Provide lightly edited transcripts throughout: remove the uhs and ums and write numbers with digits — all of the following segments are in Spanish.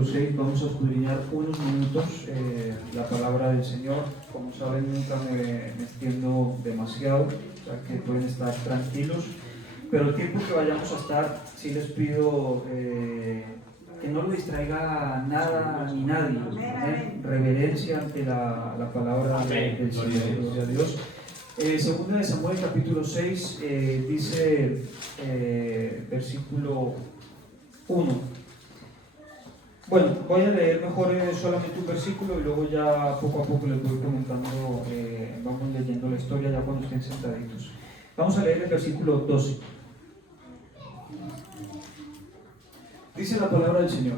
6 vamos a escudriñar unos minutos la palabra del Señor. Como saben, nunca me extiendo demasiado, o sea que pueden estar tranquilos, pero el tiempo que vayamos a estar, sí les pido que no lo distraiga nada ni nadie. Reverencia ante la palabra del Señor. Gloria a Dios. Segunda de Samuel capítulo 6 dice versículo 1. Bueno, voy a leer mejor solamente un versículo y luego ya poco a poco les voy comentando, vamos leyendo la historia ya cuando estén sentaditos. Vamos a leer el versículo 12. Dice la palabra del Señor: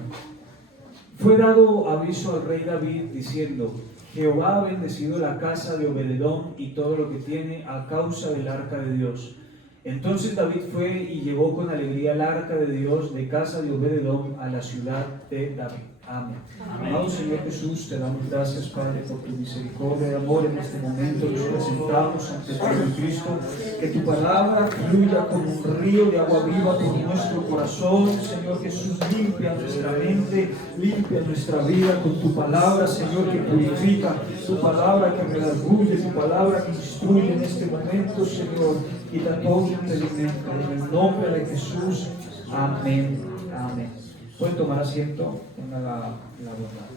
fue dado aviso al rey David diciendo: Jehová ha bendecido la casa de Obededom y todo lo que tiene a causa del arca de Dios. Entonces David fue y llevó con alegría el arca de Dios de casa de Obededom a la ciudad de David. Amén. Amado Señor Jesús, te damos gracias, Padre, por tu misericordia y amor. En este momento nos presentamos ante ti, Cristo, que tu palabra fluya como un río de agua viva por nuestro corazón. Señor Jesús, limpia nuestra mente, limpia nuestra vida con tu palabra, Señor, que purifica, tu palabra que redarguye, tu palabra que instruye en este momento, Señor. Quita todo impedimento en el nombre de Jesús. Amén. Amén. Pueden tomar asiento, tenga la bondad.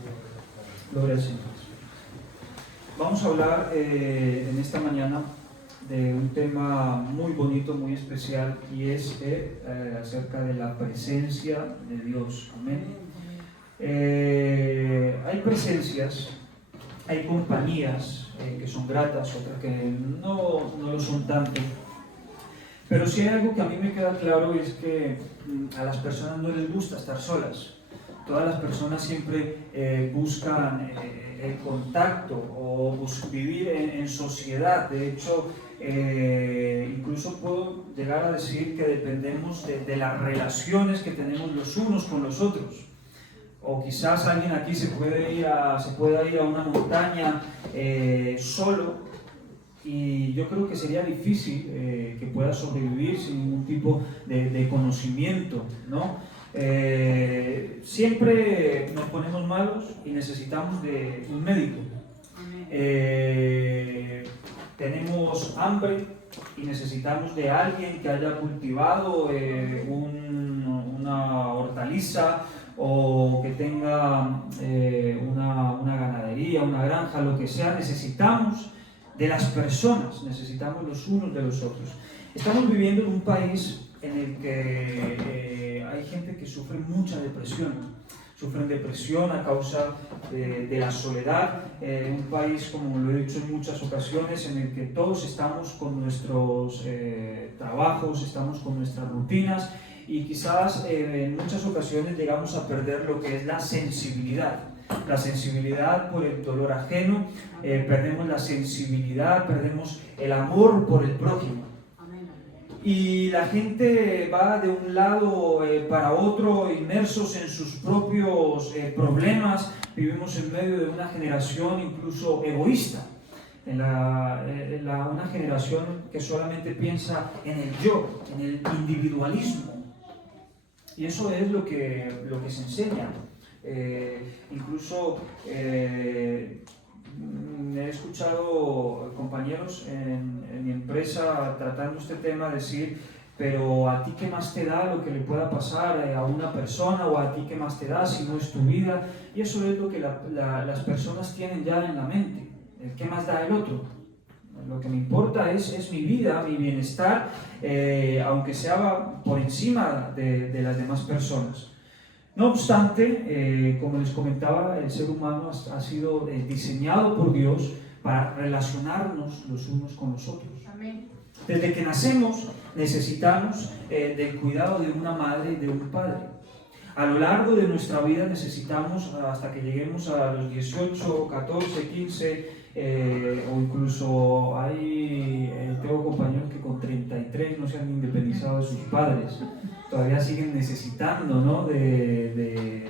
Gloria al Señor. Vamos a hablar en esta mañana de un tema muy bonito, muy especial, y es acerca de la presencia de Dios. Amén. Hay presencias, hay compañías que son gratas, otras que no lo son tanto. Pero si hay algo que a mí me queda claro es que a las personas no les gusta estar solas. Todas las personas siempre buscan el contacto o vivir en sociedad. De hecho, incluso puedo llegar a decir que dependemos de las relaciones que tenemos los unos con los otros. O quizás alguien aquí se pueda ir a una montaña solo. Y yo creo que sería difícil que pueda sobrevivir sin ningún tipo de conocimiento, ¿no? Siempre nos ponemos malos y necesitamos de un médico. Tenemos hambre y necesitamos de alguien que haya cultivado una hortaliza o que tenga una ganadería, una granja, lo que sea. Necesitamos de las personas, necesitamos los unos de los otros. Estamos viviendo en un país en el que hay gente que sufre mucha depresión. Sufren depresión a causa de la soledad. Un país, como lo he dicho en muchas ocasiones, en el que todos estamos con nuestros trabajos, estamos con nuestras rutinas y quizás en muchas ocasiones llegamos a perder lo que es la sensibilidad. La sensibilidad por el dolor ajeno, perdemos la sensibilidad, perdemos el amor por el prójimo. Y la gente va de un lado para otro, inmersos en sus propios problemas. Vivimos en medio de una generación incluso egoísta, una generación que solamente piensa en el yo, en el individualismo. Y eso es lo que se enseña. Incluso he escuchado compañeros en mi empresa tratando este tema decir: pero ¿a ti qué más te da lo que le pueda pasar a una persona? ¿O a ti qué más te da si no es tu vida? Y eso es lo que las personas tienen ya en la mente. ¿Qué más da el otro? Lo que me importa es mi vida, mi bienestar, aunque sea por encima de las demás personas. No obstante, como les comentaba, el ser humano ha sido diseñado por Dios para relacionarnos los unos con los otros. Amén. Desde que nacemos necesitamos del cuidado de una madre y de un padre. A lo largo de nuestra vida necesitamos, hasta que lleguemos a los 18, 14, 15, o incluso tengo compañeros que con 33 no se han independizado de sus padres. Todavía siguen necesitando, ¿no?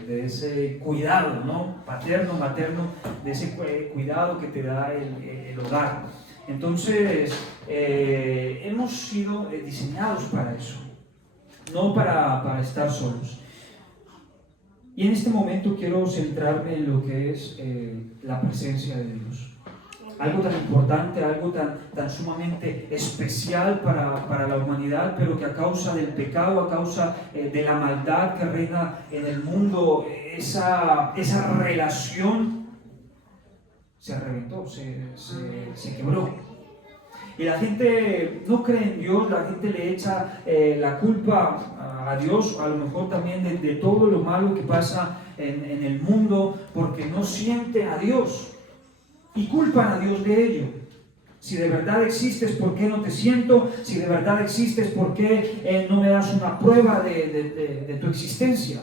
de ese cuidado, ¿no? Paterno, materno, de ese cuidado que te da el hogar. Entonces, hemos sido diseñados para eso, no para estar solos. Y en este momento quiero centrarme en lo que es la presencia de Dios. Algo tan importante, algo tan sumamente especial para la humanidad, pero que a causa del pecado, a causa de la maldad que reina en el mundo, esa relación se reventó, se quebró. Y la gente no cree en Dios, la gente le echa la culpa a Dios, a lo mejor también de todo lo malo que pasa en el mundo, porque no siente a Dios. Y culpan a Dios de ello. Si de verdad existes, ¿por qué no te siento? Si de verdad existes, ¿por qué no me das una prueba de tu existencia?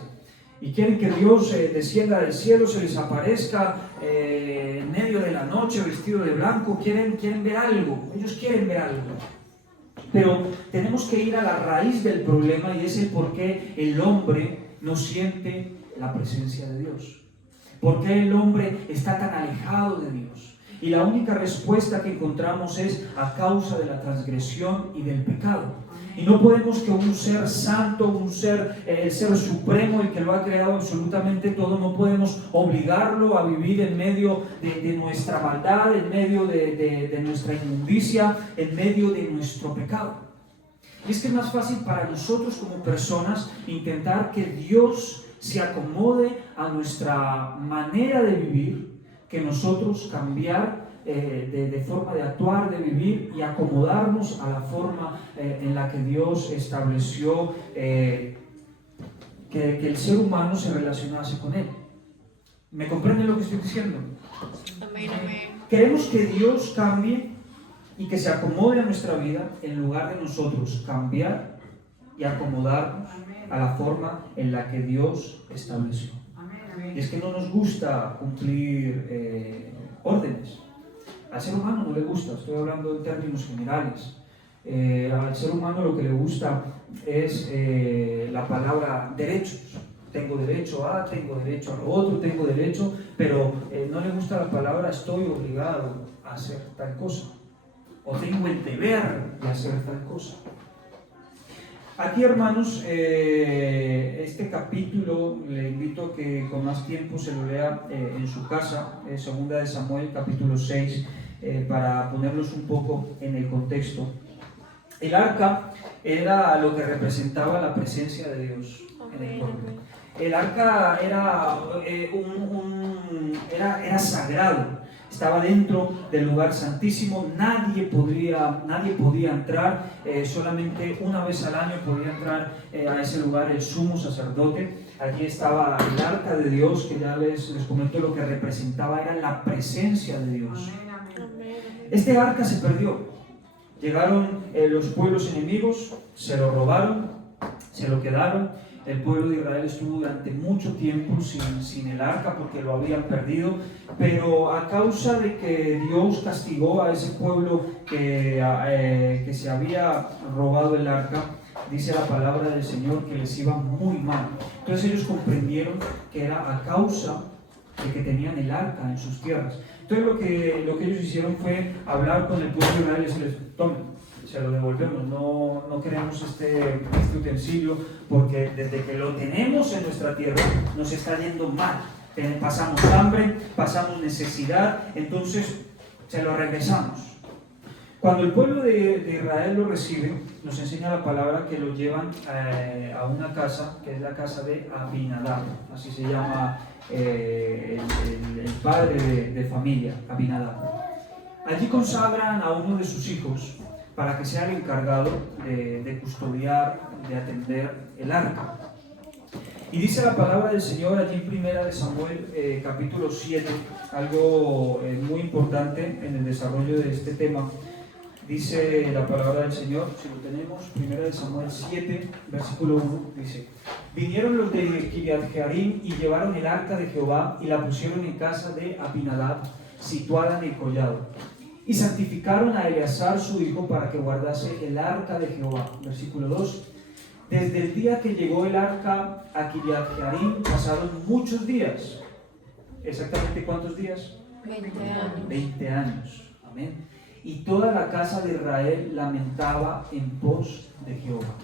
Y quieren que Dios descienda del cielo, se les aparezca en medio de la noche vestido de blanco. Quieren ver algo, ellos quieren ver algo. Pero tenemos que ir a la raíz del problema, y es el por qué el hombre no siente la presencia de Dios. ¿Por qué el hombre está tan alejado de Dios? Y la única respuesta que encontramos es a causa de la transgresión y del pecado. Y no podemos que un ser santo, el ser supremo, el que lo ha creado absolutamente todo, no podemos obligarlo a vivir en medio de nuestra maldad, en medio de nuestra inmundicia, en medio de nuestro pecado. Y es que es más fácil para nosotros como personas intentar que Dios se acomode a nuestra manera de vivir, que nosotros cambiar de forma de actuar, de vivir, y acomodarnos a la forma en la que Dios estableció que el ser humano se relacionase con Él. ¿Me comprenden lo que estoy diciendo? Amén, amén. Queremos que Dios cambie y que se acomode a nuestra vida, en lugar de nosotros cambiar y acomodarnos a la forma en la que Dios estableció. Y es que no nos gusta cumplir órdenes. Al ser humano no le gusta, estoy hablando en términos generales. Al ser humano lo que le gusta es la palabra derechos. Tengo derecho a, tengo derecho a lo otro, tengo derecho, pero no le gusta la palabra estoy obligado a hacer tal cosa, o tengo el deber de hacer tal cosa. Aquí, hermanos, este capítulo le invito a que con más tiempo se lo lea en su casa, segunda de Samuel, capítulo 6, para ponerlos un poco en el contexto. El arca era lo que representaba la presencia de Dios en el pueblo. El arca era sagrado. Estaba dentro del lugar santísimo, nadie podía entrar, solamente una vez al año podía entrar a ese lugar el sumo sacerdote. Allí estaba el arca de Dios, que ya les comento lo que representaba, era la presencia de Dios. Este arca se perdió. Llegaron los pueblos enemigos, se lo robaron, se lo quedaron. El pueblo de Israel estuvo durante mucho tiempo sin el arca porque lo habían perdido, pero a causa de que Dios castigó a ese pueblo que se había robado el arca, dice la palabra del Señor que les iba muy mal. Entonces ellos comprendieron que era a causa de que tenían el arca en sus tierras. Entonces lo que ellos hicieron fue hablar con el pueblo de Israel y decirles: tomen, se lo devolvemos, no queremos este utensilio, porque desde que lo tenemos en nuestra tierra nos está yendo mal, pasamos hambre, pasamos necesidad, entonces se lo regresamos. Cuando el pueblo de Israel lo recibe, nos enseña la palabra que lo llevan a una casa, que es la casa de Abinadab, así se llama el padre de familia, Abinadab. Allí consagran a uno de sus hijos para que sea el encargado de custodiar, de atender el arca. Y dice la palabra del Señor allí en primera de Samuel, capítulo 7, algo muy importante en el desarrollo de este tema. Dice la palabra del Señor, si lo tenemos, primera de Samuel 7, versículo 1, dice: vinieron los de Kiriat Jearim y llevaron el arca de Jehová y la pusieron en casa de Abinadab, situada en el collado. Y santificaron a Eleazar su hijo para que guardase el arca de Jehová. Versículo 2. Desde el día que llegó el arca a Kiriat Jearim pasaron muchos días. ¿Exactamente cuántos días? 20 años. 20 años. Amén. Y toda la casa de Israel lamentaba en pos de Jehová.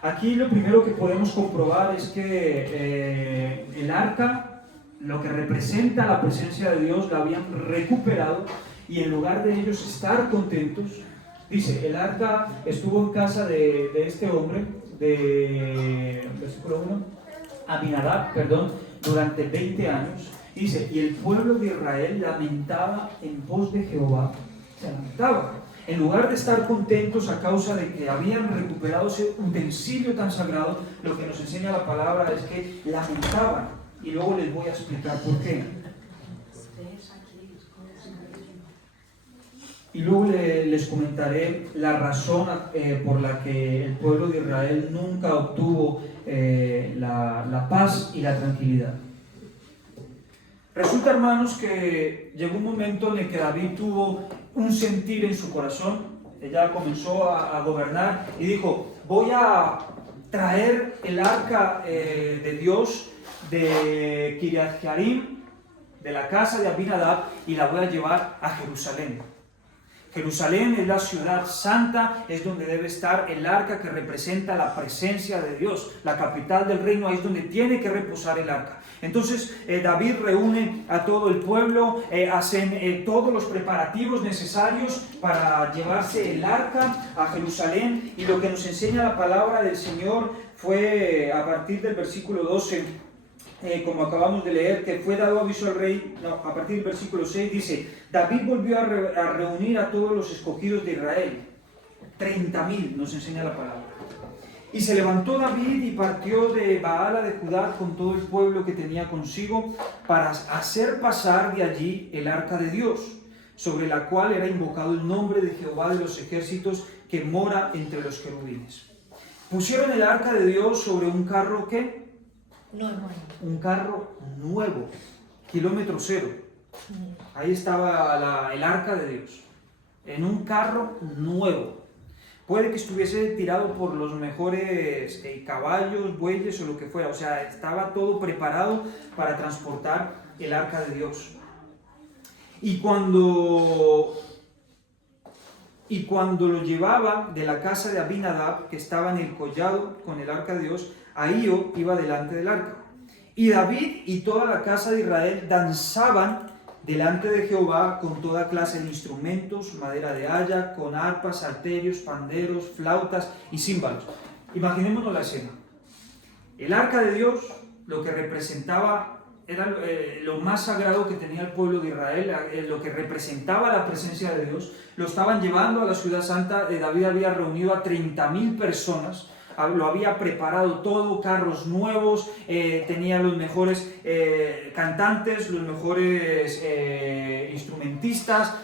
Aquí lo primero que podemos comprobar es que el arca, lo que representa la presencia de Dios, la habían recuperado, y en lugar de ellos estar contentos, dice, el arca estuvo en casa de este hombre, de versículo 1, Abinadab, durante 20 años. Dice, y el pueblo de Israel lamentaba en pos de Jehová, se lamentaba. En lugar de estar contentos a causa de que habían recuperado ese utensilio tan sagrado, lo que nos enseña la palabra es que lamentaban. Y luego les voy a explicar por qué. Y luego les comentaré la razón por la que el pueblo de Israel nunca obtuvo la paz y la tranquilidad. Resulta, hermanos, que llegó un momento en el que David tuvo un sentir en su corazón. Ella comenzó a gobernar y dijo, voy a traer el arca de Dios de Kiriat Jearim, de la casa de Abinadab, y la voy a llevar a Jerusalén. Jerusalén es la ciudad santa, es donde debe estar el arca que representa la presencia de Dios. La capital del reino, ahí es donde tiene que reposar el arca. Entonces David reúne a todo el pueblo, hacen todos los preparativos necesarios para llevarse el arca a Jerusalén, y lo que nos enseña la palabra del Señor fue a partir del versículo 12, como acabamos de leer, que fue dado aviso al rey. A partir del versículo 6 dice, David volvió a reunir a todos los escogidos de Israel, 30.000 nos enseña la palabra. Y se levantó David y partió de Baala de Judá con todo el pueblo que tenía consigo para hacer pasar de allí el arca de Dios, sobre la cual era invocado el nombre de Jehová de los ejércitos, que mora entre los querubines. Pusieron el arca de Dios sobre un carro que... Un carro nuevo, kilómetro cero. Ahí estaba el arca de Dios, en un carro nuevo. Puede que estuviese tirado por los mejores caballos, bueyes o lo que fuera. O sea, estaba todo preparado para transportar el arca de Dios. Y cuando lo llevaba de la casa de Abinadab, que estaba en el collado con el arca de Dios, Ahío iba delante del arca. Y David y toda la casa de Israel danzaban delante de Jehová con toda clase de instrumentos, madera de haya, con arpas, salterios, panderos, flautas y címbalos. Imaginémonos la escena. El arca de Dios, lo que representaba, era lo más sagrado que tenía el pueblo de Israel, lo que representaba la presencia de Dios. Lo estaban llevando a la ciudad santa. David había reunido a 30.000 personas, lo había preparado todo, carros nuevos, tenía los mejores cantantes, los mejores instrumentistas,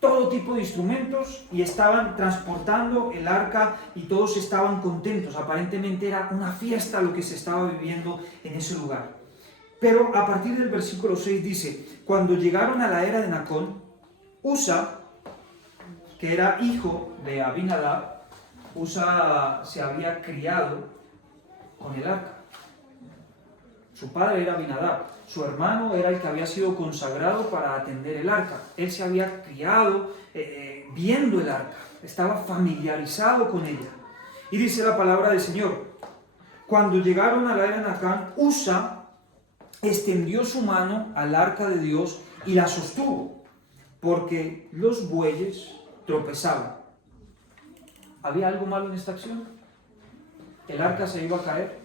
todo tipo de instrumentos, y estaban transportando el arca y todos estaban contentos. Aparentemente era una fiesta lo que se estaba viviendo en ese lugar. Pero a partir del versículo 6 dice, cuando llegaron a la era de Nacón, Usa, que era hijo de Abinadab, Usa se había criado con el arca. Su padre era Abinadab, su hermano era el que había sido consagrado para atender el arca. Él se había criado viendo el arca, estaba familiarizado con ella. Y dice la palabra del Señor, cuando llegaron a la era de Nacón, Usa extendió su mano al arca de Dios y la sostuvo, porque los bueyes tropezaban. ¿Había algo malo en esta acción? El arca se iba a caer,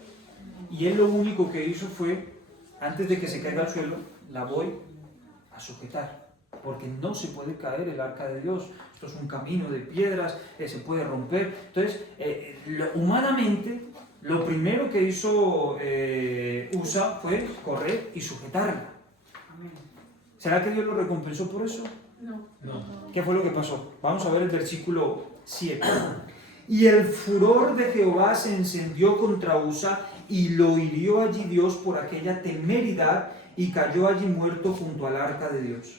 y él lo único que hizo fue, antes de que se caiga al suelo, la voy a sujetar, porque no se puede caer el arca de Dios. Esto es un camino de piedras, se puede romper. Entonces, humanamente, lo primero que hizo Usa fue correr y sujetarla. ¿Será que Dios lo recompensó por eso? No. ¿Qué fue lo que pasó? Vamos a ver el versículo 7. Y el furor de Jehová se encendió contra Usa, y lo hirió allí Dios por aquella temeridad, y cayó allí muerto junto al arca de Dios.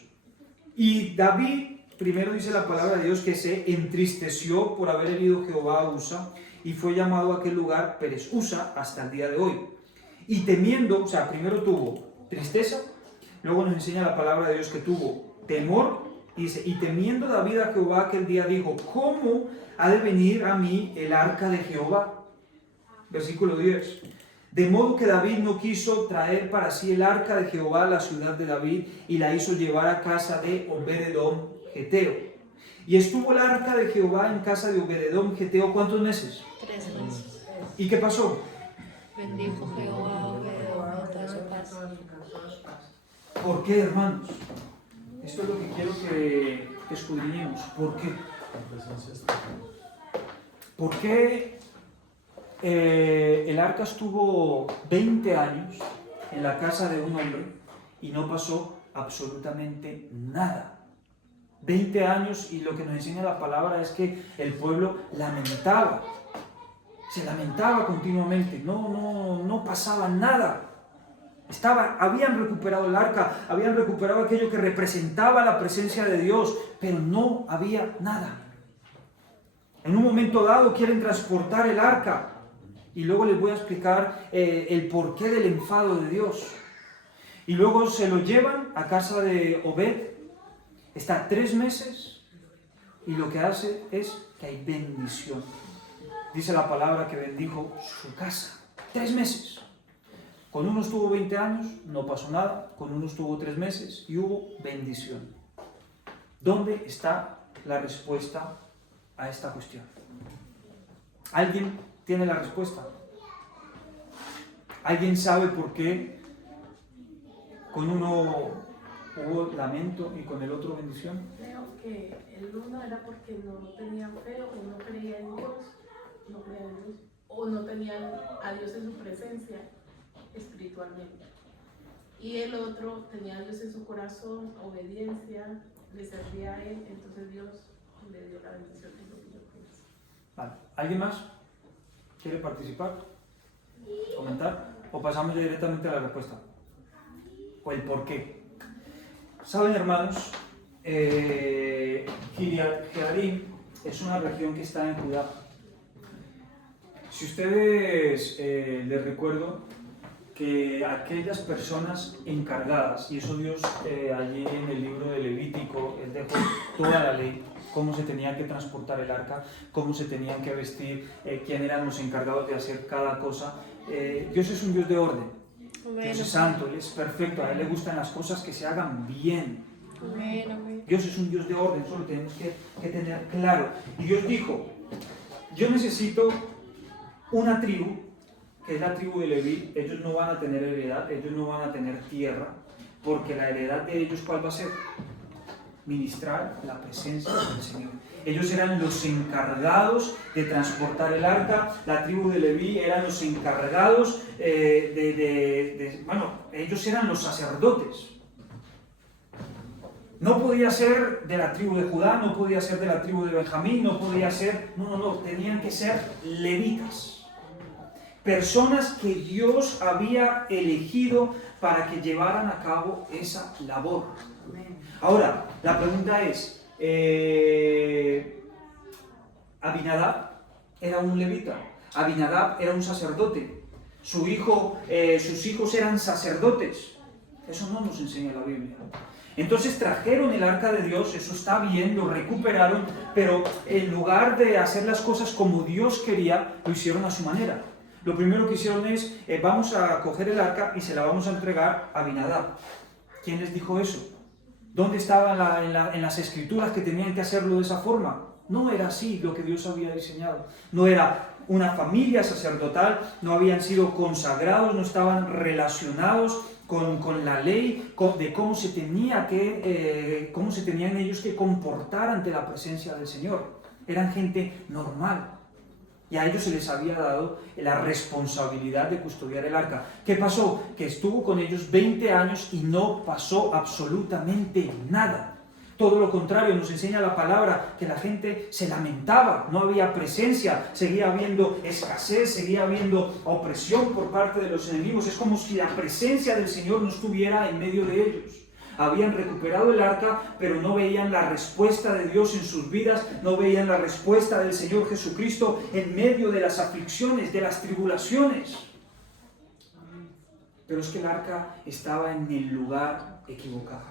Y David, primero dice la palabra de Dios, que se entristeció por haber herido Jehová a Usa, y fue llamado a aquel lugar Perez Usa hasta el día de hoy. Y temiendo, o sea, primero tuvo tristeza, luego nos enseña la palabra de Dios que tuvo temor, y dice, y temiendo David a Jehová aquel día dijo, ¿cómo ha de venir a mí el arca de Jehová? Versículo 10. De modo que David no quiso traer para sí el arca de Jehová a la ciudad de David y la hizo llevar a casa de Obed-edom geteo. Y estuvo el arca de Jehová en casa de Obed-edom geteo, ¿cuántos meses? 3 meses. ¿Y qué pasó? Bendijo Jehová a Obed-edom y a toda su casa. ¿Por qué, hermanos? Esto es lo que quiero que escudriñemos. ¿Por qué? ¿Por qué el arca estuvo 20 años en la casa de un hombre y no pasó absolutamente nada? 20 años, y lo que nos enseña la palabra es que el pueblo lamentaba, se lamentaba continuamente, no pasaba nada. Habían recuperado el arca, habían recuperado aquello que representaba la presencia de Dios, pero no había nada. En un momento dado quieren transportar el arca, y luego les voy a explicar el porqué del enfado de Dios. Y luego se lo llevan a casa de Obed, está 3 meses, y lo que hace es que hay bendición. Dice la palabra que bendijo su casa. 3 meses. Con uno estuvo 20 años, no pasó nada. Con uno estuvo 3 meses y hubo bendición. ¿Dónde está la respuesta a esta cuestión? ¿Alguien tiene la respuesta? ¿Alguien sabe por qué con uno hubo lamento y con el otro bendición? Creo que el uno era porque no tenían fe o no creían en Dios, o no tenían a Dios en su presencia espiritualmente. Y el otro tenía a Dios en su corazón, obediencia, le servía a Él, entonces Dios le dio la bendición, es lo que yo pienso. Vale. ¿Alguien más quiere participar? ¿Comentar? ¿O pasamos ya directamente a la respuesta? ¿O el por qué? Saben, hermanos, Kiriat Jearim es una región que está en Judá. Si ustedes les recuerdo que aquellas personas encargadas, y eso Dios allí en el libro de Levítico, Él dejó toda la ley, cómo se tenía que transportar el arca, cómo se tenían que vestir, quién eran los encargados de hacer cada cosa. Dios es un Dios de orden, Dios es santo, Él es perfecto, a Él le gustan las cosas que se hagan bien. Dios es un Dios de orden, eso lo tenemos que tener claro. Y Dios dijo, yo necesito una tribu, que es la tribu de Leví. Ellos no van a tener heredad, ellos no van a tener tierra, porque la heredad de ellos, ¿cuál va a ser? Ministrar la presencia del Señor. Ellos eran los encargados de transportar el arca. La tribu de Leví eran los encargados ellos eran los sacerdotes. No podía ser de la tribu de Judá, no podía ser de la tribu de Benjamín, no podía ser, tenían que ser levitas. Personas que Dios había elegido para que llevaran a cabo esa labor. Ahora, la pregunta es, Abinadab era un levita, Abinadab era un sacerdote, sus hijos eran sacerdotes. Eso no nos enseña la Biblia. Entonces trajeron el arca de Dios, eso está bien, lo recuperaron, pero en lugar de hacer las cosas como Dios quería, lo hicieron a su manera. Lo primero que hicieron es, vamos a coger el arca y se la vamos a entregar a Abinadab. ¿Quién les dijo eso? ¿Dónde estaba en las escrituras que tenían que hacerlo de esa forma? No era así lo que Dios había diseñado. No era una familia sacerdotal, no habían sido consagrados, no estaban relacionados con la ley, de cómo se tenían ellos que comportar ante la presencia del Señor. Eran gente normal. Y a ellos se les había dado la responsabilidad de custodiar el arca. ¿Qué pasó? Que estuvo con ellos 20 años y no pasó absolutamente nada. Todo lo contrario, nos enseña la palabra que la gente se lamentaba, no había presencia, seguía habiendo escasez, seguía habiendo opresión por parte de los enemigos. Es como si la presencia del Señor no estuviera en medio de ellos. Habían recuperado el arca, pero no veían la respuesta de Dios en sus vidas, no veían la respuesta del Señor Jesucristo en medio de las aflicciones, de las tribulaciones. Pero es que el arca estaba en el lugar equivocado.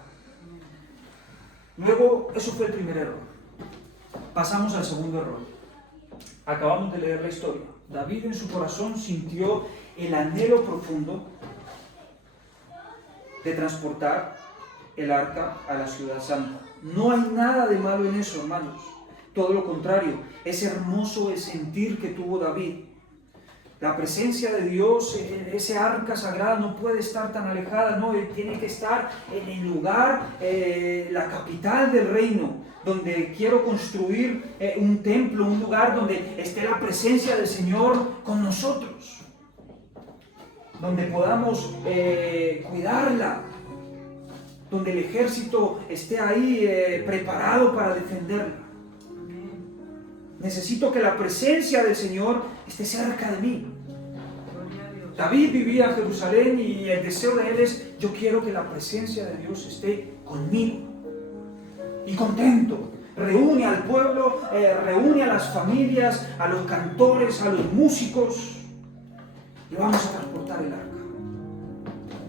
Luego, eso fue el primer error. Pasamos al segundo error. Acabamos de leer la historia. David en su corazón sintió el anhelo profundo de transportar el arca a la ciudad santa. No hay nada de malo en eso, hermanos. Todo lo contrario, es hermoso el sentir que tuvo David. La presencia de Dios, ese arca sagrada no puede estar tan alejada, no, tiene que estar en el lugar, la capital del reino, donde quiero construir un templo, un lugar donde esté la presencia del Señor con nosotros, donde podamos cuidarla, donde el ejército esté ahí preparado para defenderla. Necesito que la presencia del Señor esté cerca de mí. David vivía en Jerusalén y el deseo de él es: yo quiero que la presencia de Dios esté conmigo. Y contento, reúne al pueblo, reúne a las familias, a los cantores, a los músicos, y vamos a transportar el arca.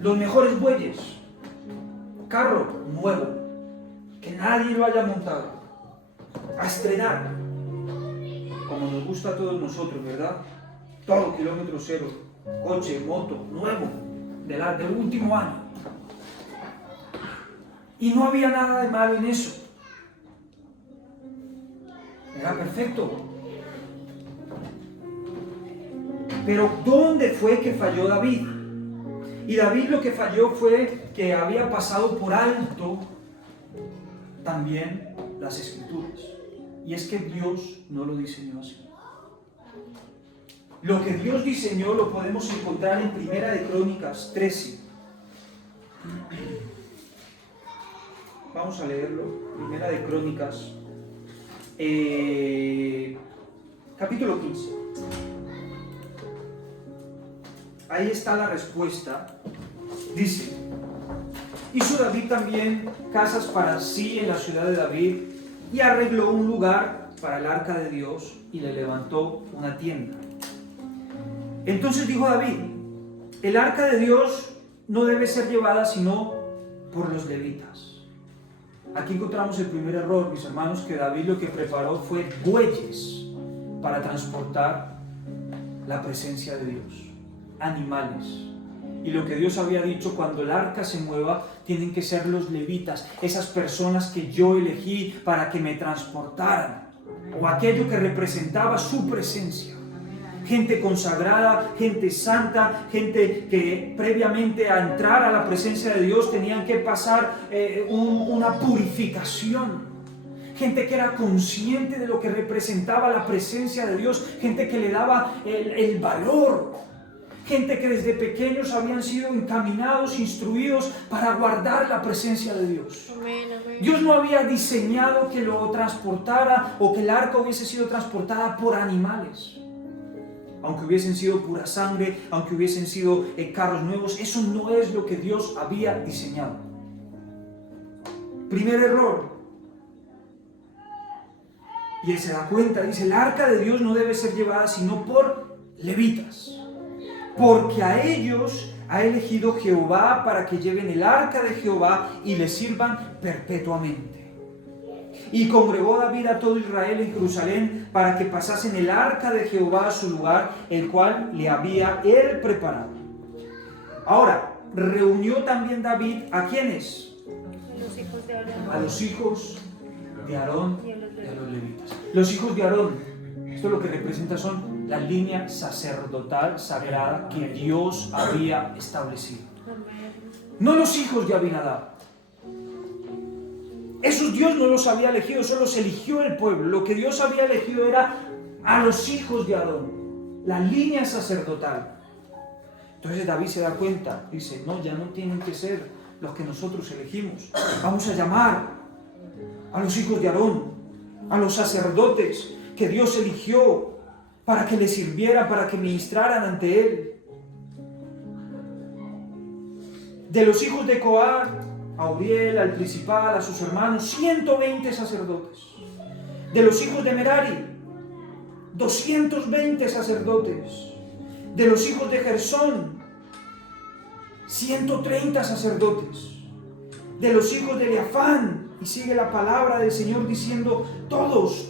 Los mejores bueyes, carro nuevo, que nadie lo haya montado, a estrenar, como nos gusta a todos nosotros, ¿verdad? Todo kilómetro cero, coche, moto, nuevo, del último año. Y no había nada de malo en eso. Era perfecto. Pero ¿dónde fue que falló David? Y David lo que falló fue que había pasado por alto también las Escrituras. Y es que Dios no lo diseñó así. Lo que Dios diseñó lo podemos encontrar en Primera de Crónicas 13. Vamos a leerlo. Primera de Crónicas, capítulo 15. Ahí está la respuesta. Dice: hizo David también casas para sí en la ciudad de David, y arregló un lugar para el arca de Dios, y le levantó una tienda. Entonces dijo David: el arca de Dios no debe ser llevada sino por los levitas. Aquí encontramos el primer error, mis hermanos, que David lo que preparó fue bueyes para transportar la presencia de Dios, animales. Y lo que Dios había dicho: cuando el arca se mueva, tienen que ser los levitas, esas personas que yo elegí para que me transportaran, o aquello que representaba su presencia. Gente consagrada, gente santa, gente que previamente a entrar a la presencia de Dios tenían que pasar una purificación. Gente que era consciente de lo que representaba la presencia de Dios, gente que le daba el valor. Gente que desde pequeños habían sido encaminados, instruidos para guardar la presencia de Dios. Amén, amén. Dios no había diseñado que lo transportara o que el arca hubiese sido transportada por animales. Aunque hubiesen sido pura sangre, aunque hubiesen sido carros nuevos, eso no es lo que Dios había diseñado. Primer error. Y él se da cuenta, dice: el arca de Dios no debe ser llevada sino por levitas, porque a ellos ha elegido Jehová para que lleven el arca de Jehová y le sirvan perpetuamente. Y congregó David a todo Israel en Jerusalén para que pasasen el arca de Jehová a su lugar, el cual le había él preparado. Ahora, reunió también David ¿a quiénes? Los hijos de Aarón. A los hijos de Aarón Y a los levitas. Los hijos de Aarón, esto lo que representa son la línea sacerdotal sagrada que Dios había establecido. Amén. No los hijos de Abinadab. Esos Dios no los había elegido, solo los eligió el pueblo. Lo que Dios había elegido era a los hijos de Aarón, la línea sacerdotal. Entonces David se da cuenta, dice: no, ya no tienen que ser los que nosotros elegimos. Vamos a llamar a los hijos de Aarón, a los sacerdotes que Dios eligió para que le sirvieran, para que ministraran ante él. De los hijos de Coat, a Uriel, al principal, a sus hermanos, 120 sacerdotes. De los hijos de Merari, 220 sacerdotes. De los hijos de Gersón, 130 sacerdotes. De los hijos de Eliafán, y sigue la palabra del Señor diciendo: todos.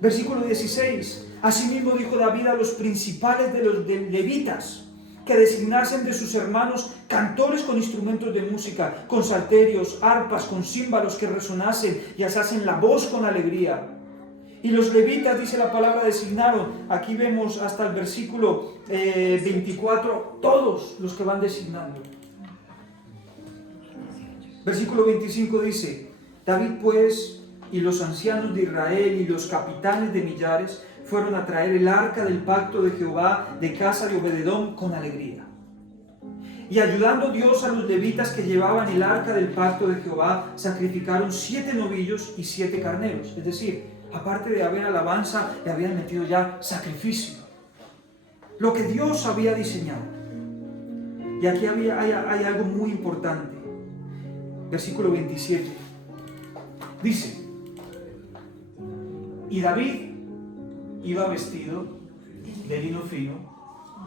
Versículo 16: Asimismo dijo David a los principales de los levitas que designasen de sus hermanos cantores con instrumentos de música, con salterios, arpas, con címbalos que resonasen y alzasen la voz con alegría. Y los levitas, dice la palabra, designaron, aquí vemos hasta el versículo 24, todos los que van designando. Versículo 25 dice, David pues y los ancianos de Israel y los capitanes de millares fueron a traer el arca del pacto de Jehová de casa de Obededom con alegría. Y ayudando Dios a los levitas que llevaban el arca del pacto de Jehová, sacrificaron 7 novillos y 7 carneros. Es decir, aparte de haber alabanza, le habían metido ya sacrificio. Lo que Dios había diseñado. Y aquí hay algo muy importante. Versículo 27. Dice, y David iba vestido de lino fino,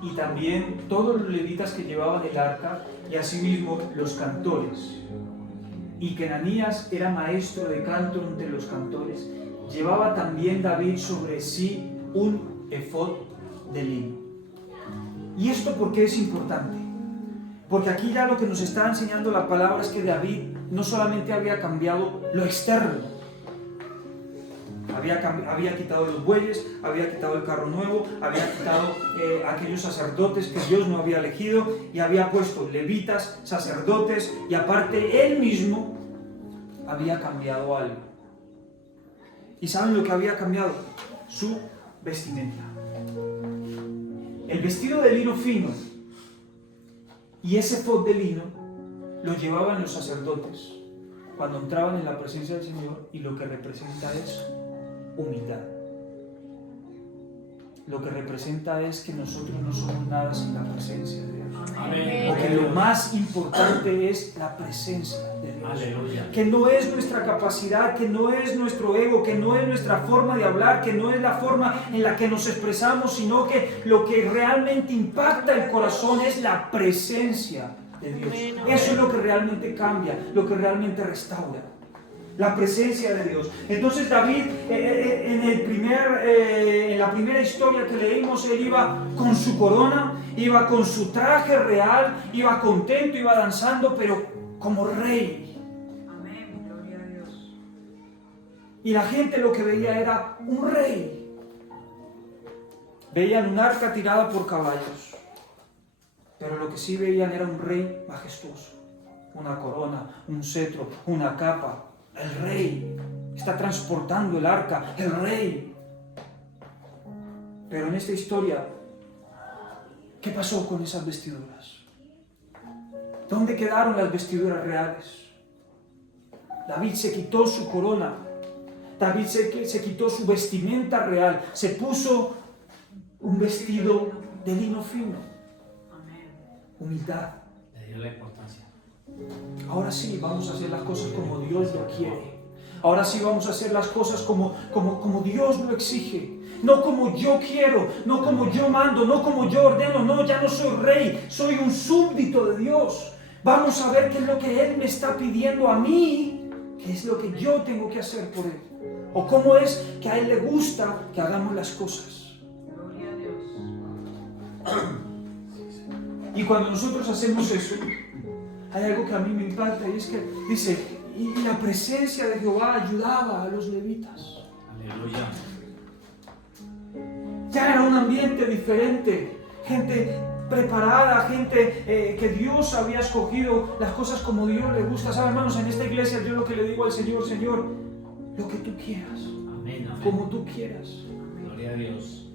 y también todos los levitas que llevaban el arca, y asimismo los cantores. Y que Ananías era maestro de canto entre los cantores. Llevaba también David sobre sí un efod de lino. ¿Y esto por qué es importante? Porque aquí ya lo que nos está enseñando la palabra es que David no solamente había cambiado lo externo, había quitado los bueyes, había quitado el carro nuevo, había quitado aquellos sacerdotes que Dios no había elegido y había puesto levitas, sacerdotes, y aparte él mismo había cambiado algo. ¿Y saben lo que había cambiado? Su vestimenta. El vestido de lino fino y ese efod de lino lo llevaban los sacerdotes cuando entraban en la presencia del Señor, y lo que representa es humildad. Lo que representa es que nosotros no somos nada sin la presencia de Dios. Amén. Porque lo más importante es la presencia de Dios. Aleluya. Que no es nuestra capacidad, que no es nuestro ego, que no es nuestra forma de hablar, que no es la forma en la que nos expresamos, sino que lo que realmente impacta el corazón es la presencia de Dios. Eso es lo que realmente cambia, lo que realmente restaura. La presencia de Dios. Entonces David, en la primera historia que leímos, él iba con su corona, iba con su traje real, iba contento, iba danzando, pero como rey. Amén, gloria a Dios. Y la gente lo que veía era un rey. Veían un arca tirada por caballos, pero lo que sí veían era un rey majestuoso. Una corona, un cetro, una capa. El rey está transportando el arca, el rey. Pero en esta historia, ¿qué pasó con esas vestiduras? ¿Dónde quedaron las vestiduras reales? David se quitó su corona, David se quitó su vestimenta real, se puso un vestido de lino fino. Humildad. Le dio la importancia. Ahora sí vamos a hacer las cosas como Dios lo quiere. Ahora sí vamos a hacer las cosas como Dios lo exige. No como yo quiero, no como yo mando, no como yo ordeno. No, ya no soy rey, soy un súbdito de Dios. Vamos a ver qué es lo que Él me está pidiendo a mí, qué es lo que yo tengo que hacer por Él. O cómo es que a Él le gusta que hagamos las cosas. Gloria a Dios. Y cuando nosotros hacemos eso, hay algo que a mí me impacta, y es que dice, y la presencia de Jehová ayudaba a los levitas. Aleluya. Ya era un ambiente diferente, gente preparada, gente que Dios había escogido las cosas como Dios le gusta. ¿Saben, hermanos? En esta iglesia yo lo que le digo al Señor, Señor, lo que tú quieras, Amén, amén. como tú quieras. Gloria a Dios.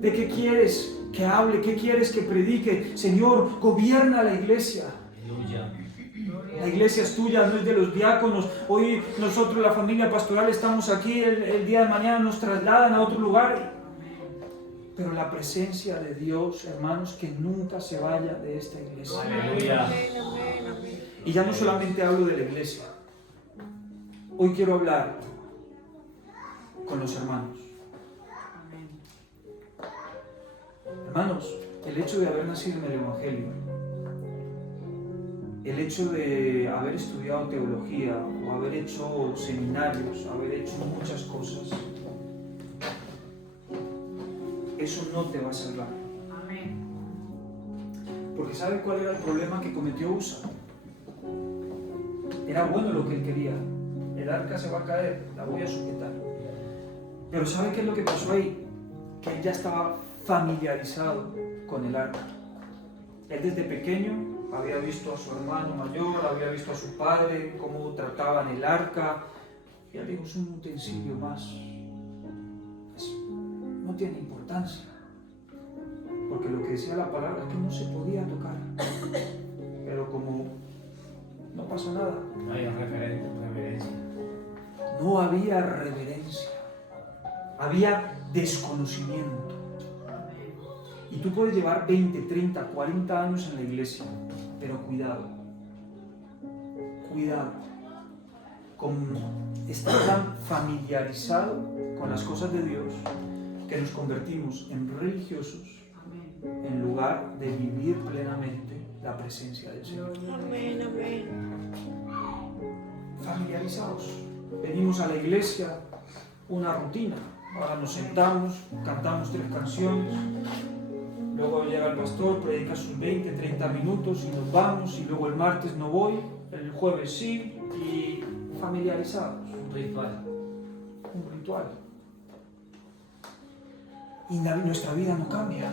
¿De qué quieres que hable? ¿Qué quieres que predique? Señor, gobierna la iglesia. Aleluya. La iglesia es tuya, no es de los diáconos. Hoy nosotros, la familia pastoral, estamos aquí, el día de mañana nos trasladan a otro lugar. Pero la presencia de Dios, hermanos, que nunca se vaya de esta iglesia. Aleluya. Y ya no solamente hablo de la iglesia. Hoy quiero hablar con los hermanos. Hermanos, el hecho de haber nacido en el Evangelio, el hecho de haber estudiado teología o haber hecho seminarios, haber hecho muchas cosas, eso no te va a salvar. Amén. Porque ¿sabe cuál era el problema que cometió Usa? Era bueno lo que él quería. El arca se va a caer, la voy a sujetar. Pero ¿sabe qué es lo que pasó ahí? Que él ya estaba familiarizado con el arca. Él desde pequeño había visto a su hermano mayor, había visto a su padre, cómo trataban el arca. Y él dijo, es un utensilio más. No tiene importancia. Porque lo que decía la palabra es que no se podía tocar. Pero como no pasa nada. No hay reverencia. No había reverencia. Había desconocimiento. Y tú puedes llevar 20, 30, 40 años en la iglesia, pero cuidado. Cuidado. Con estar tan familiarizado con las cosas de Dios que nos convertimos en religiosos en lugar de vivir plenamente la presencia del Señor. Amén, amén. Familiarizados. Venimos a la iglesia, una rutina. Ahora nos sentamos, cantamos 3 canciones, luego llega el pastor, predica sus 20, 30 minutos y nos vamos, y luego el martes no voy, el jueves sí, y familiarizados. Un ritual. Un ritual. Y nuestra vida no cambia.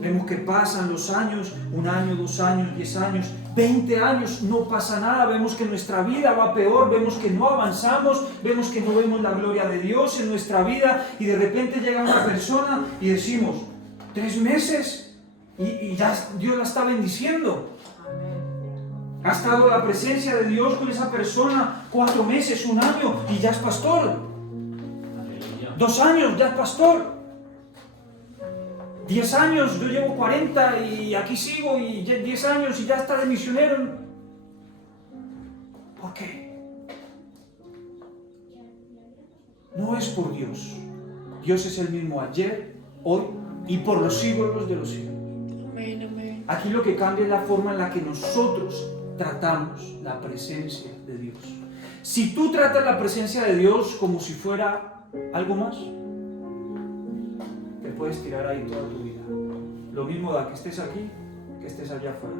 Vemos que pasan los años, 1 año, 2 años, 10 años, 20 años, no pasa nada. Vemos que nuestra vida va peor, vemos que no avanzamos, vemos que no vemos la gloria de Dios en nuestra vida, y de repente llega una persona y decimos, 3 meses y ya Dios la está bendiciendo. Ha estado la presencia de Dios con esa persona 4 meses, 1 año y ya es pastor. Aleluya. 2 años, ya es pastor. 10 años, yo llevo 40 y aquí sigo, y 10 años y ya está de misionero. ¿Por qué? No es por Dios. Dios es el mismo ayer, hoy y por los siglos de los siglos. Amén, amén. Aquí lo que cambia es la forma en la que nosotros tratamos la presencia de Dios. Si tú tratas la presencia de Dios como si fuera algo más, te puedes tirar ahí toda tu vida. Lo mismo da que estés aquí, que estés allá afuera.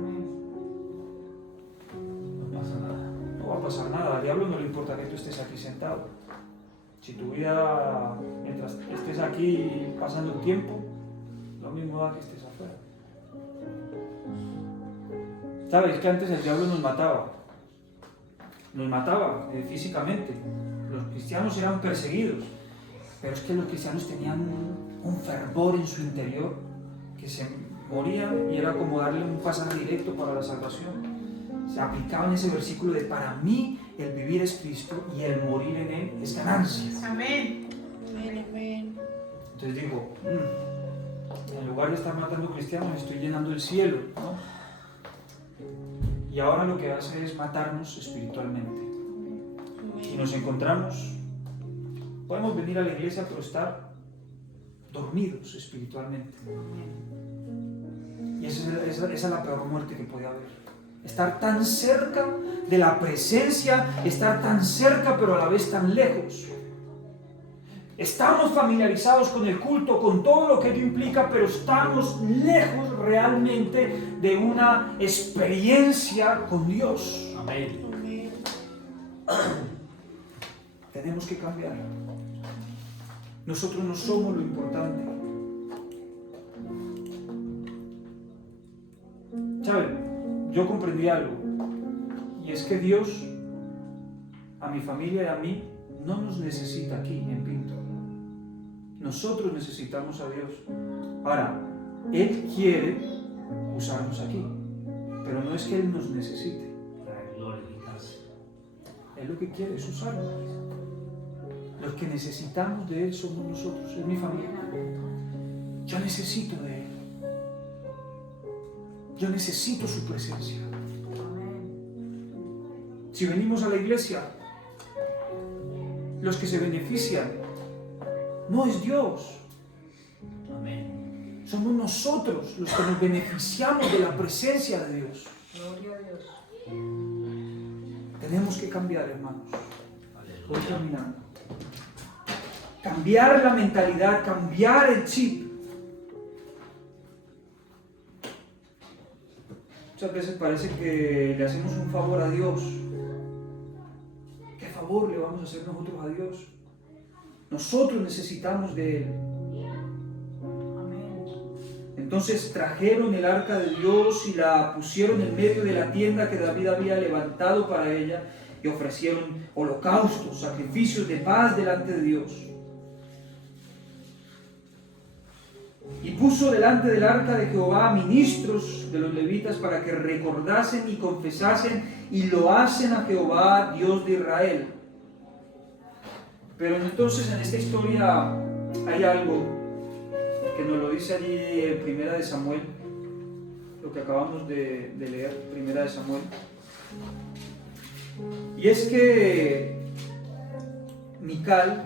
No pasa nada. No va a pasar nada. Al diablo no le importa que tú estés aquí sentado. Si tu vida, mientras estés aquí pasando el tiempo, lo mismo da que estés afuera. ¿Sabes que antes el diablo nos mataba? Nos mataba físicamente. Los cristianos eran perseguidos. Pero es que los cristianos tenían un fervor en su interior que se morían y era como darle un pasaje directo para la salvación. Se aplicaba en ese versículo de para mí el vivir es Cristo y el morir en Él es ganancia. Amén. Amén, amén. Entonces digo, en lugar de estar matando cristianos estoy llenando el cielo, ¿no? Y ahora lo que hace es matarnos espiritualmente. Y nos encontramos, podemos venir a la iglesia pero estar dormidos espiritualmente. Y esa es la peor muerte que puede haber. Estar tan cerca de la presencia, estar tan cerca pero a la vez tan lejos. Estamos familiarizados con el culto, con todo lo que ello implica, pero estamos lejos realmente de una experiencia con Dios. Amén. Amén. Tenemos que cambiar. Nosotros no somos lo importante. ¿Saben? Yo comprendí algo, y es que Dios, a mi familia y a mí, no nos necesita aquí en Pinto. Nosotros necesitamos a Dios. Ahora, Él quiere usarnos aquí, pero no es que Él nos necesite. Para glorificarse. Él lo que quiere es usarnos. Los que necesitamos de Él somos nosotros, es mi familia. Yo necesito de Él. Yo necesito su presencia. Si venimos a la iglesia, los que se benefician no es Dios. Amén. Somos nosotros los que nos beneficiamos de la presencia de Dios. Gloria a Dios. Tenemos que cambiar, hermanos. Voy Aleluya. terminando. Cambiar la mentalidad, cambiar el chip. Muchas veces parece que le hacemos un favor a Dios. ¿Qué favor le vamos a hacer nosotros a Dios? Nosotros necesitamos de Él. Entonces trajeron el arca de Dios y la pusieron en medio de la tienda que David había levantado para ella y ofrecieron holocaustos, sacrificios de paz delante de Dios. Y puso delante del arca de Jehová ministros de los levitas para que recordasen y confesasen y loasen a Jehová, Dios de Israel. Pero entonces en esta historia hay algo que nos lo dice allí en Primera de Samuel, lo que acabamos de leer, Primera de Samuel. Y es que Mical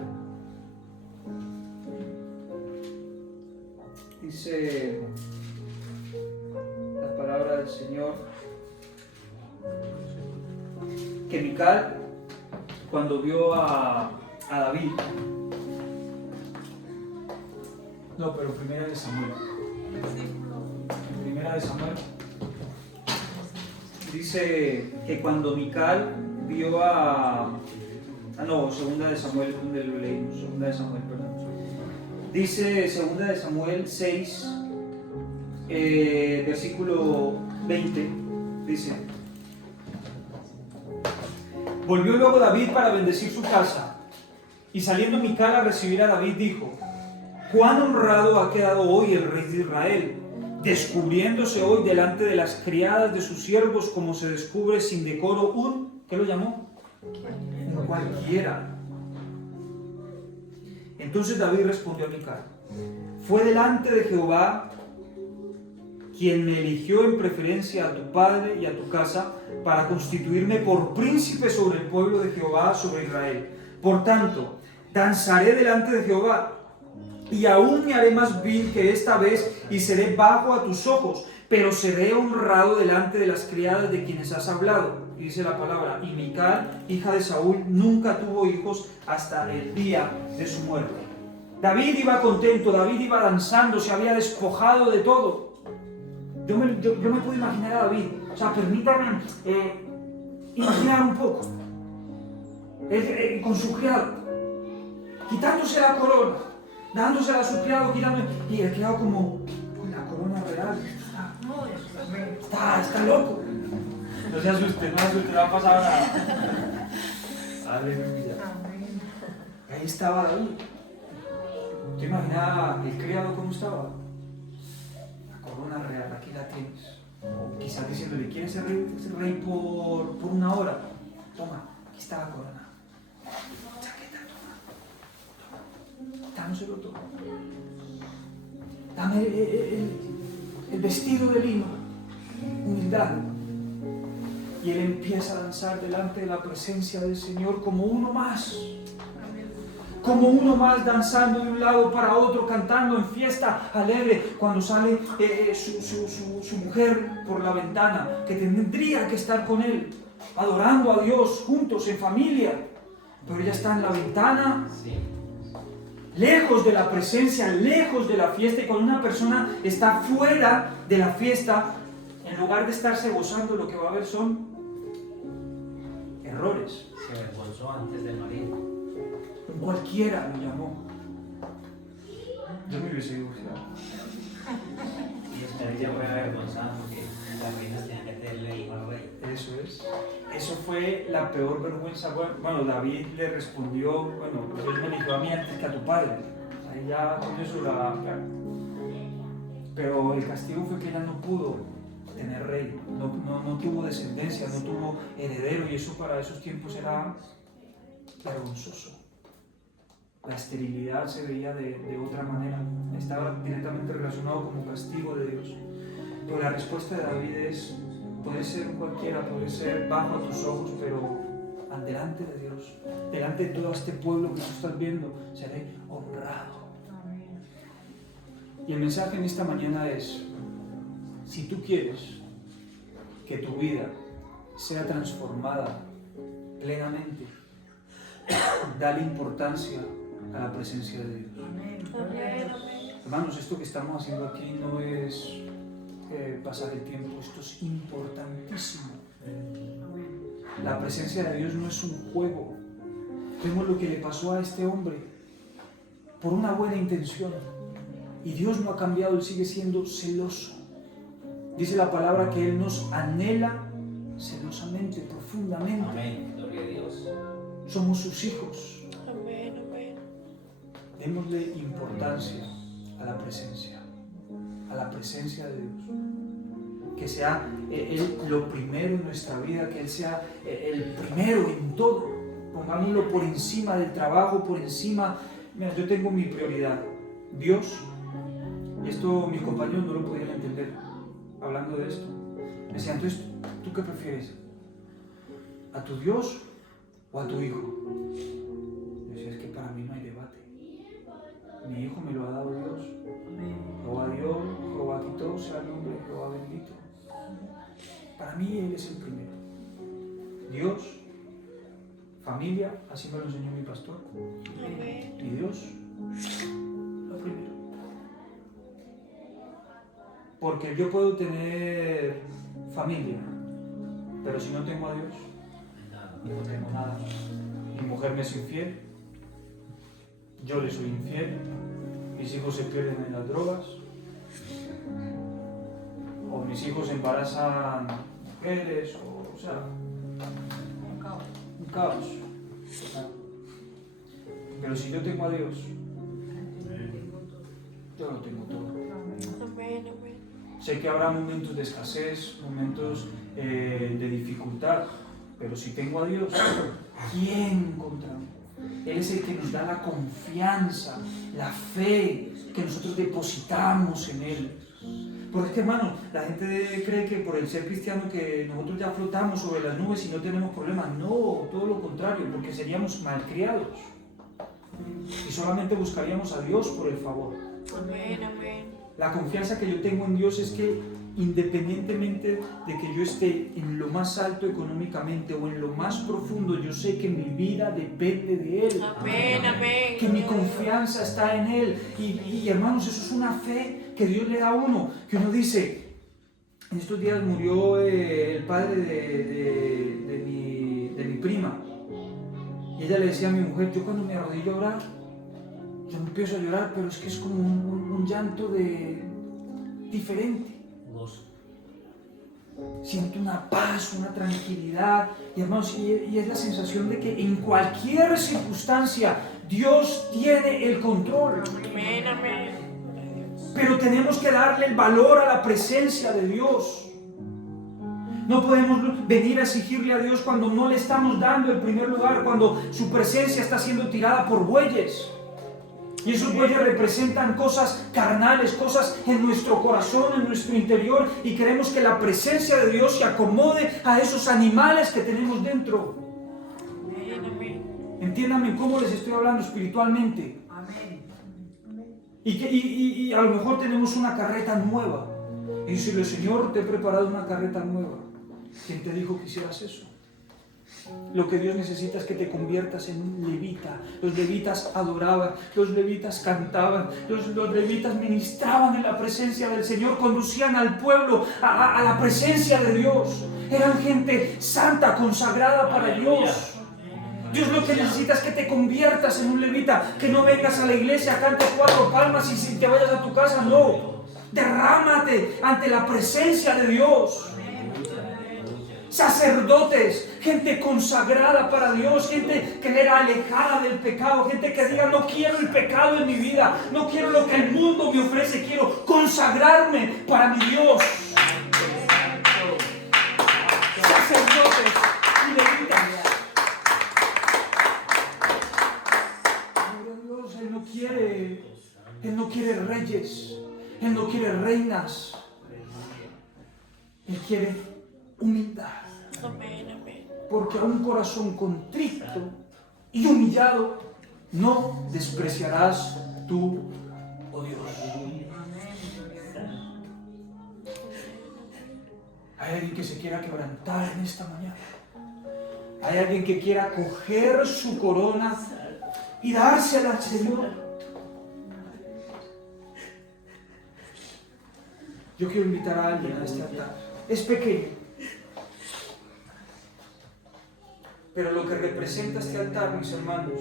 dice la palabra del Señor, que Mical, cuando vio a David, no, pero Primera de Samuel, Primera de Samuel, dice que cuando Mical vio Segunda de Samuel, donde lo leímos, Segunda de Samuel, perdón. Dice Segunda de Samuel 6, versículo 20, dice: volvió luego David para bendecir su casa, y saliendo Mical a recibir a David dijo: cuán honrado ha quedado hoy el rey de Israel, descubriéndose hoy delante de las criadas de sus siervos como se descubre sin decoro ¿qué lo llamó? Un cualquiera. Entonces David respondió a Mical: fue delante de Jehová quien me eligió en preferencia a tu padre y a tu casa para constituirme por príncipe sobre el pueblo de Jehová, sobre Israel. Por tanto, danzaré delante de Jehová, y aún me haré más vil que esta vez, y seré bajo a tus ojos, pero seré honrado delante de las criadas de quienes has hablado. Y dice la palabra: y Mical, hija de Saúl, nunca tuvo hijos hasta el día de su muerte. David iba contento, David iba danzando, se había despojado de todo. Yo me puedo imaginar a David, o sea, permítame imaginar un poco, con su criado, quitándose la corona, dándosela a su criado, y el criado como con la corona real. Está loco. No se asuste, no va a pasar nada. Aleluya. Ahí estaba David. ¿Te imaginas el criado cómo estaba? La corona real, aquí la tienes. O quizás diciéndole: ¿quieres ser rey por una hora? Toma, aquí está la corona. Chaqueta, toma. Dámoselo todo. Dame el vestido de lino. Humildad. Y él empieza a danzar delante de la presencia del Señor como uno más. Como uno más, danzando de un lado para otro, cantando en fiesta alegre. Cuando sale su mujer por la ventana, que tendría que estar con él, adorando a Dios juntos en familia, pero ella está en la ventana, lejos de la presencia, lejos de la fiesta. Y cuando una persona está fuera de la fiesta, en lugar de estarse gozando, lo que va a haber son errores. Se avergonzó antes del marido. Un cualquiera lo llamó. Yo me hubiese divorciado. Y ella fue avergonzada porque las reinas tenían que tenerle hijo al rey. Eso es. Eso fue la peor vergüenza. Bueno, David le respondió: bueno, Dios me eligió a mí antes que a tu padre. Ahí ya con eso pero el castigo fue que ella no pudo tener rey, no tuvo descendencia, no tuvo heredero, y eso para esos tiempos era vergonzoso. La esterilidad se veía de otra manera, estaba directamente relacionado como castigo de Dios. Pero la respuesta de David es: puede ser cualquiera, puede ser bajo a tus ojos, pero delante de Dios, delante de todo este pueblo que tú estás viendo, seré honrado. Y el mensaje en esta mañana es: si tú quieres que tu vida sea transformada plenamente, dale importancia a la presencia de Dios. Hermanos, esto que estamos haciendo aquí no es pasar el tiempo. Esto es importantísimo. La presencia de Dios no es un juego. Vemos lo que le pasó a este hombre por una buena intención. Y Dios no ha cambiado, Él sigue siendo celoso. Dice la palabra que Él nos anhela celosamente, profundamente. Amén. Gloria a Dios. Somos sus hijos. Amén, amén. Démosle importancia a la presencia de Dios. Que sea Él lo primero en nuestra vida, que Él sea el primero en todo. Pongámoslo por encima del trabajo, por encima. Mira, yo tengo mi prioridad, Dios. Y esto mis compañeros no lo podían entender hablando de esto. Me decían, entonces, ¿tú qué prefieres? ¿A tu Dios o a tu hijo? Yo decía, es que para mí no hay debate. Mi hijo me lo ha dado Dios. Jehová Dios, Jehová quitó, sea el nombre de Jehová bendito. Para mí Él es el primero. Dios, familia, así me lo enseñó mi pastor. Amén. Y Dios, lo primero. Porque yo puedo tener familia, pero si no tengo a Dios, no tengo nada. Mi mujer me es infiel, yo le soy infiel, mis hijos se pierden en las drogas, o mis hijos embarazan mujeres, o sea, un caos. Pero si yo tengo a Dios, yo lo tengo todo. Amén, amén. Sé que habrá momentos de escasez, momentos de dificultad, pero si tengo a Dios, ¿quién contra mí? Él es el que nos da la confianza, la fe que nosotros depositamos en Él. Porque es que, hermano, la gente cree que por el ser cristiano que nosotros ya flotamos sobre las nubes y no tenemos problemas. No, todo lo contrario, porque seríamos malcriados y solamente buscaríamos a Dios por el favor. Amén, amén. La confianza que yo tengo en Dios es que independientemente de que yo esté en lo más alto económicamente o en lo más profundo, yo sé que mi vida depende de Él. Amén, amén. Que mi confianza está en Él. Y hermanos, eso es una fe que Dios le da a uno. Que uno dice, en estos días murió el padre de mi prima. Y ella le decía a mi mujer, yo cuando me arrodillo a orar, yo empiezo a llorar, pero es que es como un llanto diferente. Siento una paz, una tranquilidad, y hermanos, y es la sensación de que en cualquier circunstancia Dios tiene el control. Amén, amén. Pero tenemos que darle el valor a la presencia de Dios. No podemos venir a exigirle a Dios cuando no le estamos dando el primer lugar, cuando su presencia está siendo tirada por bueyes. Y esos bueyes representan cosas carnales, cosas en nuestro corazón, en nuestro interior, y queremos que la presencia de Dios se acomode a esos animales que tenemos dentro. Amén, amén. Entiéndanme cómo les estoy hablando espiritualmente. Amén. Y a lo mejor tenemos una carreta nueva. Y decirle, Señor, te he preparado una carreta nueva. ¿Quién te dijo que hicieras eso? Lo que Dios necesita es que te conviertas en un levita. Los levitas adoraban, los levitas cantaban, los levitas ministraban en la presencia del Señor, conducían al pueblo a la presencia de Dios. Eran gente santa, consagrada para Dios. Dios lo que necesita es que te conviertas en un levita, que no vengas a la iglesia, cantes 4 palmas y te vayas a tu casa. No, derrámate ante la presencia de Dios. Sacerdotes, gente consagrada para Dios, gente que era alejada del pecado, gente que diga, no quiero el pecado en mi vida, no quiero lo que el mundo me ofrece, quiero consagrarme para mi Dios. Sacerdotes y levitas. Dios, Él no quiere reyes, Él no quiere reinas, Él quiere humildad. Amén, amén. Porque a un corazón contrito y humillado no despreciarás tú, oh Dios. Hay alguien que se quiera quebrantar en esta mañana. Hay alguien que quiera coger su corona y dársela al Señor. Yo quiero invitar a alguien a este altar. Es pequeño, pero lo que representa este altar, mis hermanos,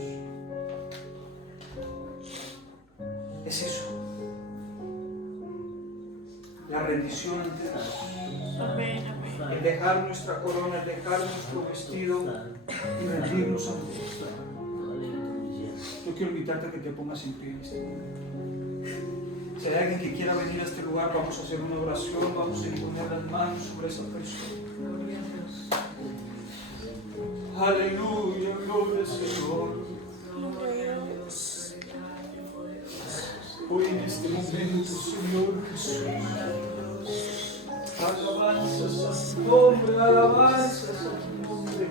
es eso. La rendición ante Dios. Amén, amén. El dejar nuestra corona, el dejar nuestro vestido y rendirnos ante Dios. Yo quiero invitarte a que te pongas en pie en este momento. Si hay alguien que quiera venir a este lugar, vamos a hacer una oración, vamos a imponer las manos sobre esa persona. Gloria a Dios. Aleluya, gloria al Señor. Gloria a Dios. Hoy en este momento, Señor Jesús, alabanzas a tu nombre, alabanzas a tu nombre.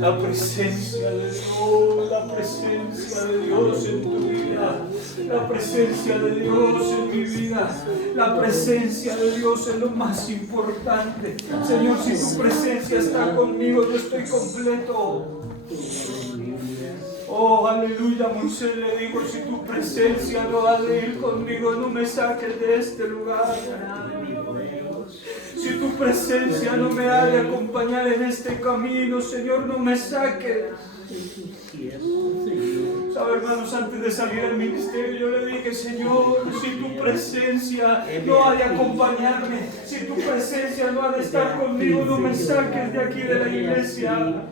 La presencia de Dios, la presencia de Dios en tu vida, la presencia de Dios en mi vida, la presencia de Dios es lo más importante. Señor, si tu presencia está conmigo, yo estoy completo. Oh, aleluya, Moisés le dijo, si tu presencia no ha de ir conmigo, no me saques de este lugar. Si tu presencia no me ha de acompañar en este camino, Señor, no me saques. ¿Sabe, hermanos? Antes de salir al ministerio yo le dije, Señor, si tu presencia no ha de acompañarme, si tu presencia no ha de estar conmigo, no me saques de aquí de la iglesia.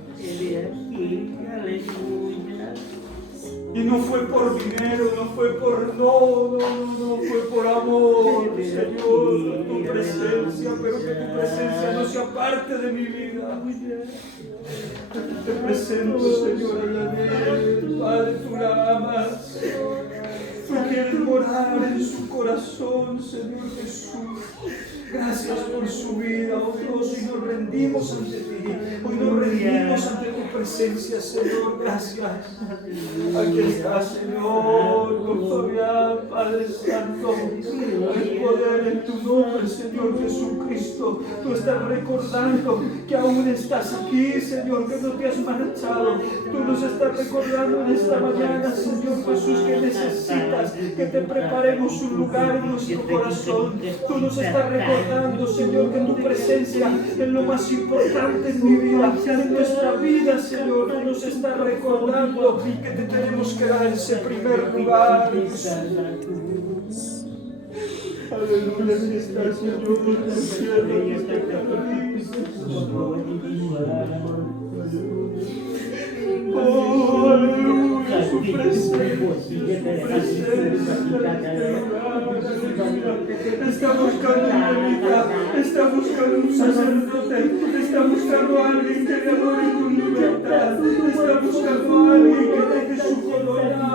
Y no fue por dinero, no fue por... No, fue por amor, Señor, tu presencia, pero que tu presencia no sea parte de mi vida. Te presento, Señor, a Padre, tú la amas. Tú quieres morar en su corazón, Señor Jesús. Gracias por su vida, oh Dios, y nos rendimos ante ti. Hoy nos rendimos ante tu presencia, Señor. Gracias. Aquí está, Señor, con Fabián, Padre Santo. El poder en tu nombre, Señor Jesucristo. Tú estás recordando que aún estás aquí, Señor, que no te has marchado. Tú nos estás recordando en esta mañana, Señor Jesús, que necesitas que te preparemos un lugar en nuestro corazón. Tú nos estás recordando, Señor, que tu presencia es lo más importante en mi vida, en nuestra vida, Señor. Tú nos estás recordando que te tenemos que dar ese primer lugar. Aleluya, aquí está, Señor, en el cielo, aquí está oh, aleluya, su presencia, está buscando una levita, está buscando un sacerdote, está buscando a alguien que le adore con libertad, está buscando a alguien que deje su corona,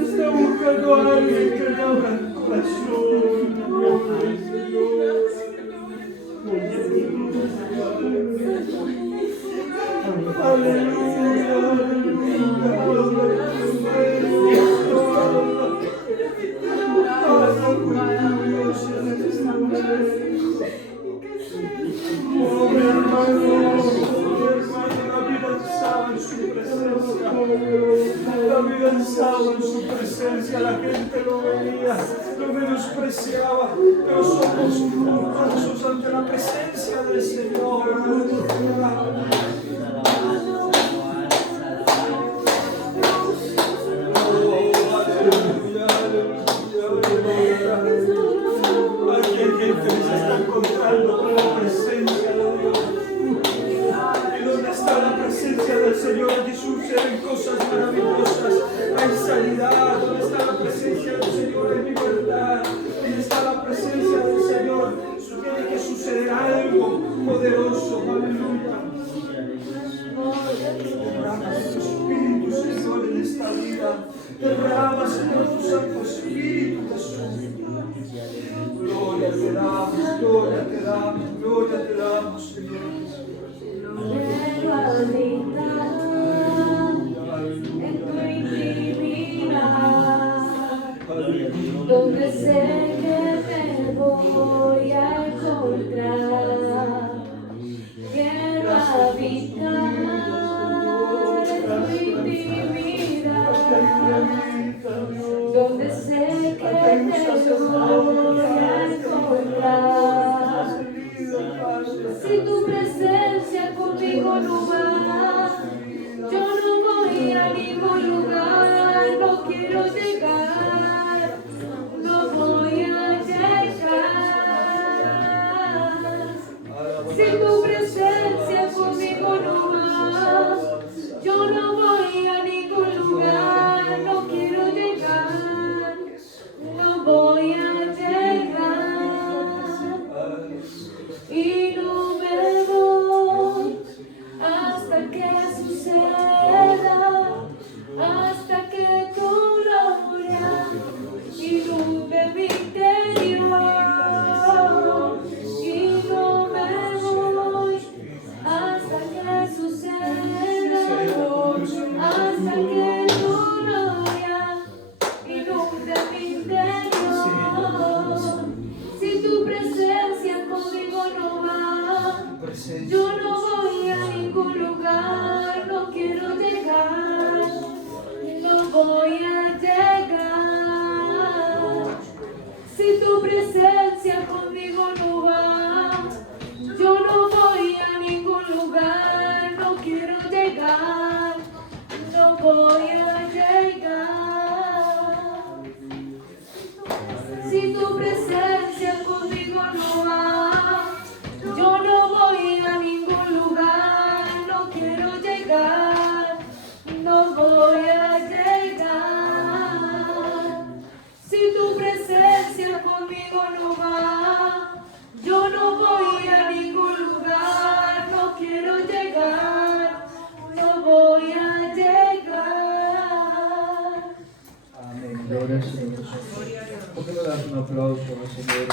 está buscando a alguien que le abra el corazón. Aleluya, oh, mi hermano, David alzaba en su presencia. David alzaba en su presencia, la gente lo veía, lo menospreciaba, pero somos mansos ante la presencia del Señor. Aquí hay gente que se está encontrando con la presencia de Dios. Y donde está la presencia del Señor, allí suceden cosas maravillosas. Hay sanidad. Donde está la presencia del Señor, hay libertad. Donde está la presencia del Señor, tiene que suceder algo poderoso. Aleluya. Derrama tu Espíritu, Señor, en esta vida. Derrama, Señor, tu Santo Espíritu, Jesús. Gloria te damos, gloria te damos, gloria te damos, Señor. Vengo a habitar en tu intimidad, donde sé que me voy a encontrar. Quiero habitar en tu intimidad, donde no va. Yo no voy a ningún lugar, no quiero llegar, no voy a llegar. Si tu presencia conmigo no va, yo no voy a ningún lugar, no quiero llegar, no voy a llegar. Y no me voy hasta que suceda, hasta que tu gloria inunde mi interior. Y no me voy hasta que suceda, hasta que tu gloria inunde mi interior. Si tu presencia conmigo no va, yo no voy a ningún lugar, no quiero llegar, no voy a llegar. Si tu presencia conmigo no va, yo no voy a ningún lugar, no quiero llegar, no voy a llegar. Si tu presencia conmigo no va, yo no voy a ningún lugar, no quiero llegar, no voy a llegar. Si tu presencia conmigo no va, yo no voy a ningún lugar, no quiero llegar, no voy a llegar. Amén. Gloria al Señor. ¿Por qué no das un aplauso al Señor?